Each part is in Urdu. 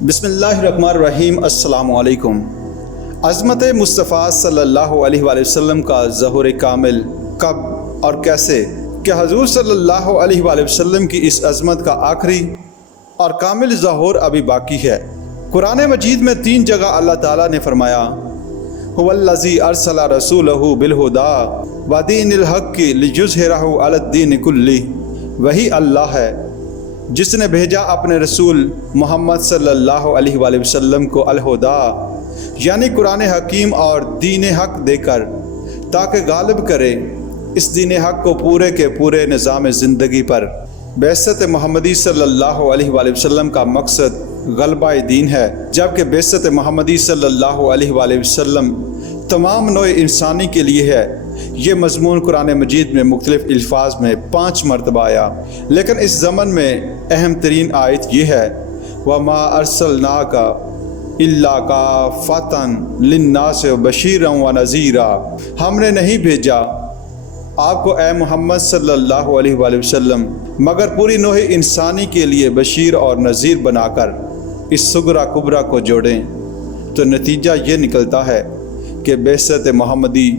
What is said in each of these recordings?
بسم اللہ الرحمن الرحیم۔ السلام علیکم۔ عظمت مصطفیٰ صلی اللہ علیہ وآلہ وسلم کا ظہور کامل کب اور کیسے؟ کہ حضور صلی اللہ علیہ وآلہ وسلم کی اس عظمت کا آخری اور کامل ظہور ابھی باقی ہے۔ قرآن مجید میں 3 جگہ اللہ تعالیٰ نے فرمایا هو الذی ارسل رسولہ بالہدی ودین الحق لیظہرہ علی الدین کلہ۔ وہی اللہ ہے جس نے بھیجا اپنے رسول محمد صلی اللہ علیہ وآلہ وسلم کو الہدی یعنی قرآن حکیم اور دین حق دے کر، تاکہ غالب کرے اس دین حق کو پورے کے پورے نظام زندگی پر۔ بعثت محمدی صلی اللہ علیہ وآلہ وسلم کا مقصد غلبہ دین ہے، جبکہ بعثت محمدی صلی اللہ علیہ وآلہ وسلم تمام نوع انسانی کے لیے ہے۔ یہ مضمون قرآن مجید میں مختلف الفاظ میں 5 مرتبہ آیا، لیکن اس ضمن میں اہم ترین آیت یہ ہے وَمَا أَرْسَلْنَاكَ إِلَّا كَافَّةً لِلنَّاسِ بَشِيرًا وَنَذِيرًا۔ ہم نے نہیں بھیجا آپ کو اے محمد صلی اللہ علیہ وآلہ وسلم مگر پوری نوع انسانی کے لیے بشیر اور نذیر بنا کر اس صغرا کبرا کو جوڑیں۔ تو نتیجہ یہ نکلتا ہے کہ بعثت محمدی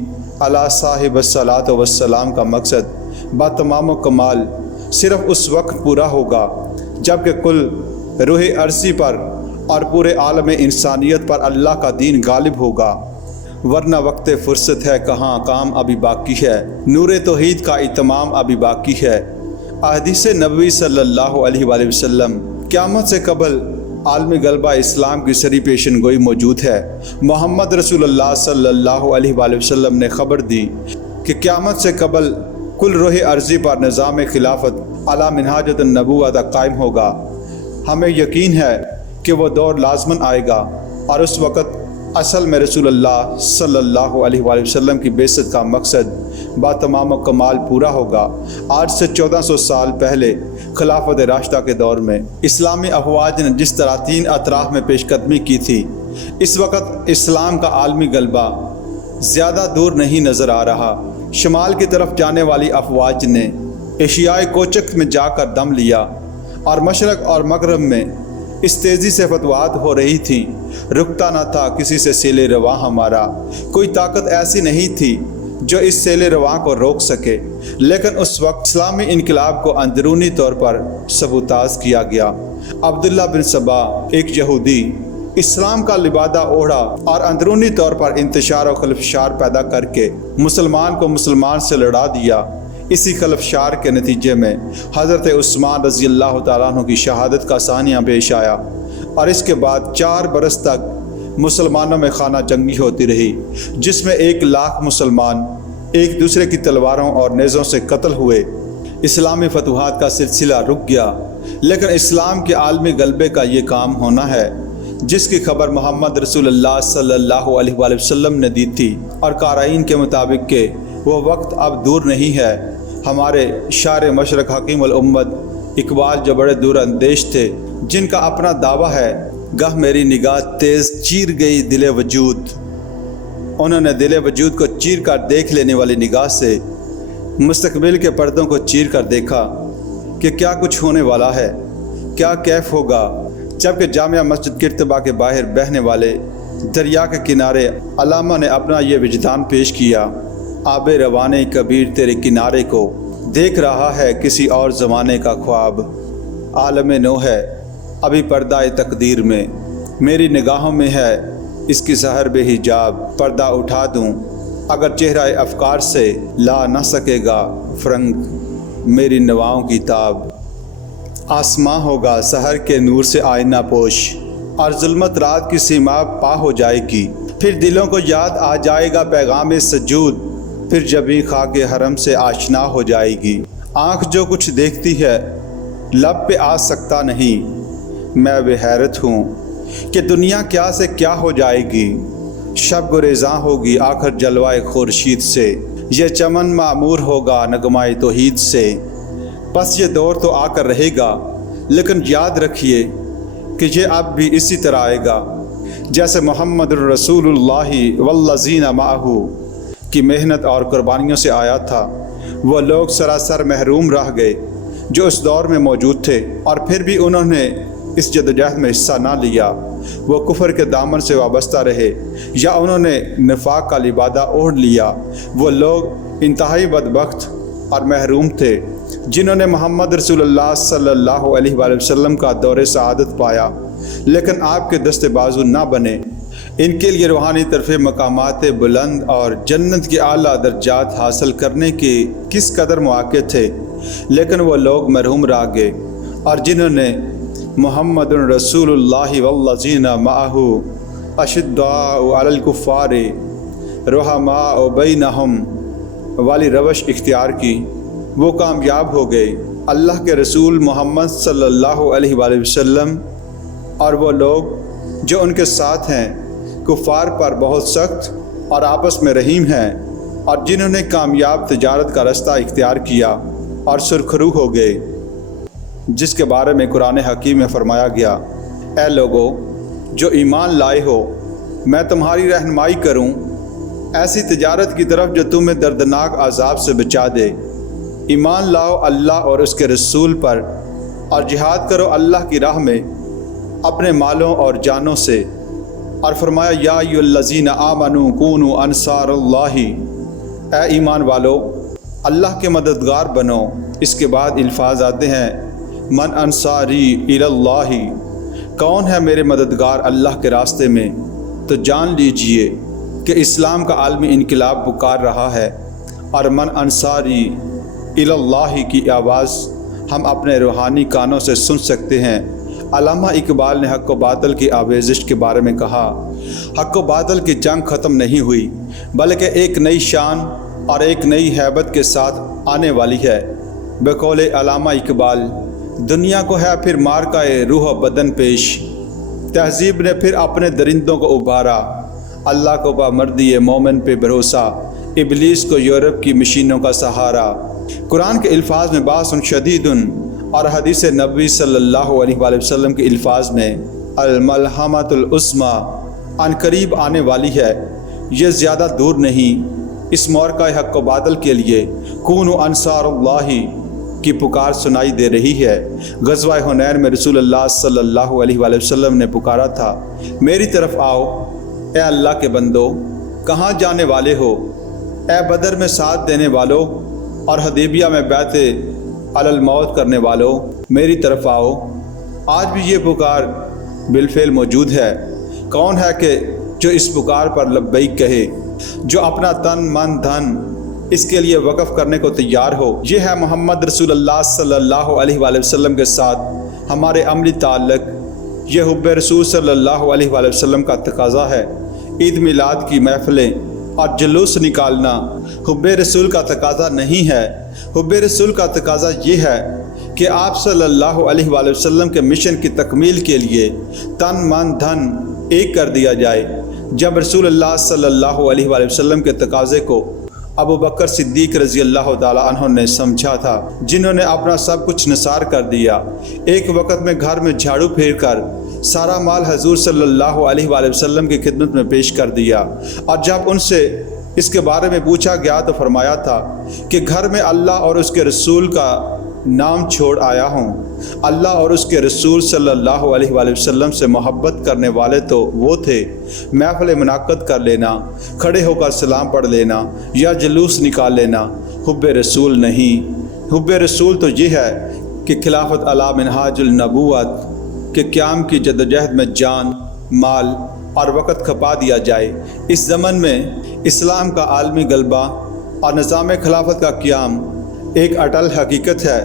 علی صاحب الصلاۃ والسلام کا مقصد بتمام و کمال صرف اس وقت پورا ہوگا جبکہ کل روح ارضی پر اور پورے عالم انسانیت پر اللہ کا دین غالب ہوگا، ورنہ وقت فرصت ہے کہاں، کام ابھی باقی ہے، نور توحید کا اتمام ابھی باقی ہے۔ احادیث نبوی صلی اللہ علیہ وآلہ وسلم قیامت سے قبل عالمی غلبہ اسلام کی سری پیشن گوئی موجود ہے۔ محمد رسول اللہ صلی اللہ علیہ وآلہ وسلم نے خبر دی کہ قیامت سے قبل کل روح ارضی پر نظام خلافت علی منہاج النبوۃ قائم ہوگا۔ ہمیں یقین ہے کہ وہ دور لازماً آئے گا اور اس وقت اصل میں رسول اللہ صلی اللہ علیہ وآلہ وسلم کی بعثت کا مقصد بتمام و کمال پورا ہوگا۔ آج سے 1400 سال پہلے خلافت راشدہ کے دور میں اسلامی افواج نے جس طرح 3 اطراف میں پیش قدمی کی تھی، اس وقت اسلام کا عالمی غلبہ زیادہ دور نہیں نظر آ رہا۔ شمال کی طرف جانے والی افواج نے ایشیائے کوچک میں جا کر دم لیا اور مشرق اور مغرب میں اس تیزی سے فتوحات ہو رہی تھیں، رکتا نہ تھا کسی سے سیل رواں ہمارا۔ کوئی طاقت ایسی نہیں تھی جو اس سیل رواں کو روک سکے، لیکن اس وقت اسلامی انقلاب کو اندرونی طور پر سبوتاژ کیا گیا۔ عبداللہ بن سبا ایک یہودی اسلام کا لبادہ اوڑھا اور اندرونی طور پر انتشار و خلفشار پیدا کر کے مسلمان کو مسلمان سے لڑا دیا۔ اسی خلفشار کے نتیجے میں حضرت عثمان رضی اللہ تعالیٰ عنہ کی شہادت کا سانیہ پیش آیا، اور اس کے بعد 4 برس تک مسلمانوں میں خانہ جنگی ہوتی رہی، جس میں 1 لاکھ مسلمان ایک دوسرے کی تلواروں اور نیزوں سے قتل ہوئے۔ اسلامی فتوحات کا سلسلہ رک گیا، لیکن اسلام کے عالمی غلبے کا یہ کام ہونا ہے جس کی خبر محمد رسول اللہ صلی اللہ علیہ وآلہ وسلم نے دی تھی، اور قارئین کے مطابق کہ وہ وقت اب دور نہیں ہے۔ ہمارے شاعر مشرق حکیم الامت اقبال جو بڑے دور اندیش تھے، جن کا اپنا دعویٰ ہے گاہ میری نگاہ تیز چیر گئی دل وجود، انہوں نے دل وجود کو چیر کر دیکھ لینے والی نگاہ سے مستقبل کے پردوں کو چیر کر دیکھا کہ کیا کچھ ہونے والا ہے، کیا کیف ہوگا، جبکہ جامعہ مسجد کرتبہ کے باہر بہنے والے دریا کے کنارے علامہ نے اپنا یہ وجدان پیش کیا آب روانے کبیر تیرے کنارے کو دیکھ رہا ہے کسی اور زمانے کا خواب، عالم نو ہے ابھی پردہ تقدیر میں، میری نگاہوں میں ہے اس کی سحر بے حجاب، پردہ اٹھا دوں اگر چہرہ افکار سے لا نہ سکے گا فرنگ میری نواؤں کی تاب۔ آسماں ہوگا سحر کے نور سے آئینہ پوش، اور ظلمت رات کی سیما پا ہو جائے گی، پھر دلوں کو یاد آ جائے گا پیغام سجود، پھر جبیں خاک حرم سے آشنا ہو جائے گی۔ آنکھ جو کچھ دیکھتی ہے لب پہ آ سکتا نہیں، میں بے حیرت ہوں کہ دنیا کیا سے کیا ہو جائے گی، شب گریزاں ہوگی آخر جلوائے خورشید سے، یہ چمن معمور ہوگا نغمۂ توحید سے۔ پس یہ دور تو آ کر رہے گا، لیکن یاد رکھیے کہ یہ اب بھی اسی طرح آئے گا جیسے محمد الرسول اللہ والذین معہ کی محنت اور قربانیوں سے آیا تھا۔ وہ لوگ سراسر محروم رہ گئے جو اس دور میں موجود تھے، اور پھر بھی انہوں نے اس جدوجہد میں حصہ نہ لیا، وہ کفر کے دامن سے وابستہ رہے یا انہوں نے نفاق کا لبادہ اوڑھ لیا، وہ لوگ انتہائی بدبخت اور محروم تھے جنہوں نے محمد رسول اللہ صلی اللہ علیہ وآلہ وسلم کا دور سعادت پایا لیکن آپ کے دست بازو نہ بنے۔ ان کے لیے روحانی طرف مقامات بلند اور جنت کے اعلیٰ درجات حاصل کرنے کے کس قدر مواقع تھے، لیکن وہ لوگ محروم رہ گئے۔ اور جنہوں نے محمد رسول اللہ والذین معہ اشداء علی الکفار رحماء بینہم والی روش اختیار کی، وہ کامیاب ہو گئے۔ اللہ کے رسول محمد صلی اللہ علیہ وآلہ وسلم اور وہ لوگ جو ان کے ساتھ ہیں کفار پر بہت سخت اور آپس میں رحیم ہیں، اور جنہوں نے کامیاب تجارت کا رستہ اختیار کیا اور سرخرو ہو گئے، جس کے بارے میں قرآن حکیم میں فرمایا گیا، اے لوگو جو ایمان لائے ہو، میں تمہاری رہنمائی کروں ایسی تجارت کی طرف جو تمہیں دردناک عذاب سے بچا دے۔ ایمان لاؤ اللہ اور اس کے رسول پر اور جہاد کرو اللہ کی راہ میں اپنے مالوں اور جانوں سے۔ اور فرمایا یا ایھا الذین آمنوا کونوا انصار اللہ، اے ایمان والو اللہ کے مددگار بنو۔ اس کے بعد الفاظ آتے ہیں من انصاری الی اللہ، کون ہے میرے مددگار اللہ کے راستے میں؟ تو جان لیجئے کہ اسلام کا عالمی انقلاب پکار رہا ہے، اور من انصاری الی اللہ کی آواز ہم اپنے روحانی کانوں سے سن سکتے ہیں۔ علامہ اقبال نے حق و باطل کی آمیزش کے بارے میں کہا، حق و باطل کی جنگ ختم نہیں ہوئی بلکہ ایک نئی شان اور ایک نئی ہیبت کے ساتھ آنے والی ہے۔ بقول علامہ اقبال، دنیا کو ہے پھر مارکائے روح و بدن پیش، تہذیب نے پھر اپنے درندوں کو ابھارا، اللہ کو پامردی مومن پہ بھروسہ، ابلیس کو یورپ کی مشینوں کا سہارا۔ قرآن کے الفاظ میں باس شدید اور حدیث نبوی صلی اللہ علیہ وآلہ وسلم کے الفاظ میں الملحمۃ العظمیٰ عن قریب آنے والی ہے، یہ زیادہ دور نہیں۔ اس مورکہ حق و باطل کے لیے کونوا انصار اللہ کی پکار سنائی دے رہی ہے۔ غزوہ حنین میں رسول اللہ صلی اللہ علیہ وآلہ وسلم نے پکارا تھا، میری طرف آؤ اے اللہ کے بندو، کہاں جانے والے ہو؟ اے بدر میں ساتھ دینے والو اور حدیبیہ میں بیعت علی الموت کرنے والوں، میری طرف آؤ۔ آج بھی یہ پکار بالفعل موجود ہے۔ کون ہے کہ جو اس پکار پر لبیک کہے، جو اپنا تن من دھن اس کے لیے وقف کرنے کو تیار ہو؟ یہ ہے محمد رسول اللہ صلی اللہ علیہ وآلہ وسلم کے ساتھ ہمارے عملی تعلق، یہ حب رسول صلی اللہ علیہ وآلہ وسلم کا تقاضا ہے۔ عید میلاد کی محفلیں اور جلوس نکالنا حب رسول کا تقاضا نہیں ہے۔ حب رسول کا تقاضا یہ ہے کہ آپ صلی اللہ علیہ وآلہ وسلم کے مشن کی تکمیل کے لیے تن من دھن ایک کر دیا جائے۔ جب رسول اللہ صلی اللہ علیہ وآلہ وسلم کے تقاضے کو ابو بکر صدیق رضی اللہ تعالی عنہ نے سمجھا تھا، جنہوں نے اپنا سب کچھ نثار کر دیا، ایک وقت میں گھر میں جھاڑو پھیر کر سارا مال حضور صلی اللہ علیہ وآلہ وسلم کی خدمت میں پیش کر دیا، اور جب ان سے اس کے بارے میں پوچھا گیا تو فرمایا تھا کہ گھر میں اللہ اور اس کے رسول کا نام چھوڑ آیا ہوں۔ اللہ اور اس کے رسول صلی اللہ علیہ وآلہ وسلم سے محبت کرنے والے تو وہ تھے، محفل منعقد کر لینا، کھڑے ہو کر سلام پڑھ لینا یا جلوس نکال لینا حب رسول نہیں۔ حب رسول تو یہ ہے کہ خلافت علی منہاج النبوت کے قیام کی جدوجہد میں جان، مال اور وقت کھپا دیا جائے۔ اس زمن میں اسلام کا عالمی غلبہ اور نظام خلافت کا قیام ایک اٹل حقیقت ہے،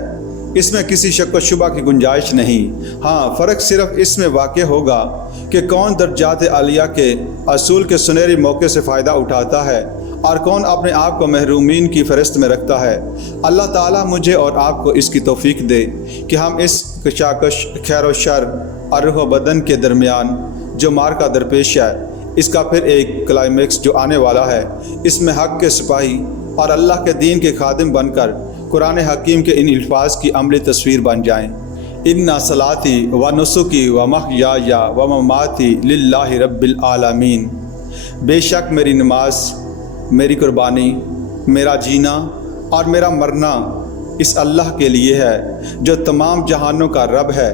اس میں کسی شک و شبہ کی گنجائش نہیں۔ ہاں، فرق صرف اس میں واقع ہوگا کہ کون درجات عالیہ کے اصول کے سنہری موقع سے فائدہ اٹھاتا ہے اور کون اپنے آپ کو محرومین کی فہرست میں رکھتا ہے۔ اللہ تعالیٰ مجھے اور آپ کو اس کی توفیق دے کہ ہم اس کشاکش، خیر و شر اور روح و بدن کے درمیان جو مارکہ درپیش ہے، اس کا پھر ایک کلائمیکس جو آنے والا ہے، اس میں حق کے سپاہی اور اللہ کے دین کے خادم بن کر قرآن حکیم کے ان الفاظ کی عملی تصویر بن جائیں۔ اِنَّ صَلَاتِي وَنُسُكِي وَمَحْيَايَ وَمَمَاتِي لِلَّهِ رَبِّ الْعَالَمِينَ، بے شک میری نماز، میری قربانی، میرا جینا اور میرا مرنا اس اللہ کے لیے ہے جو تمام جہانوں کا رب ہے۔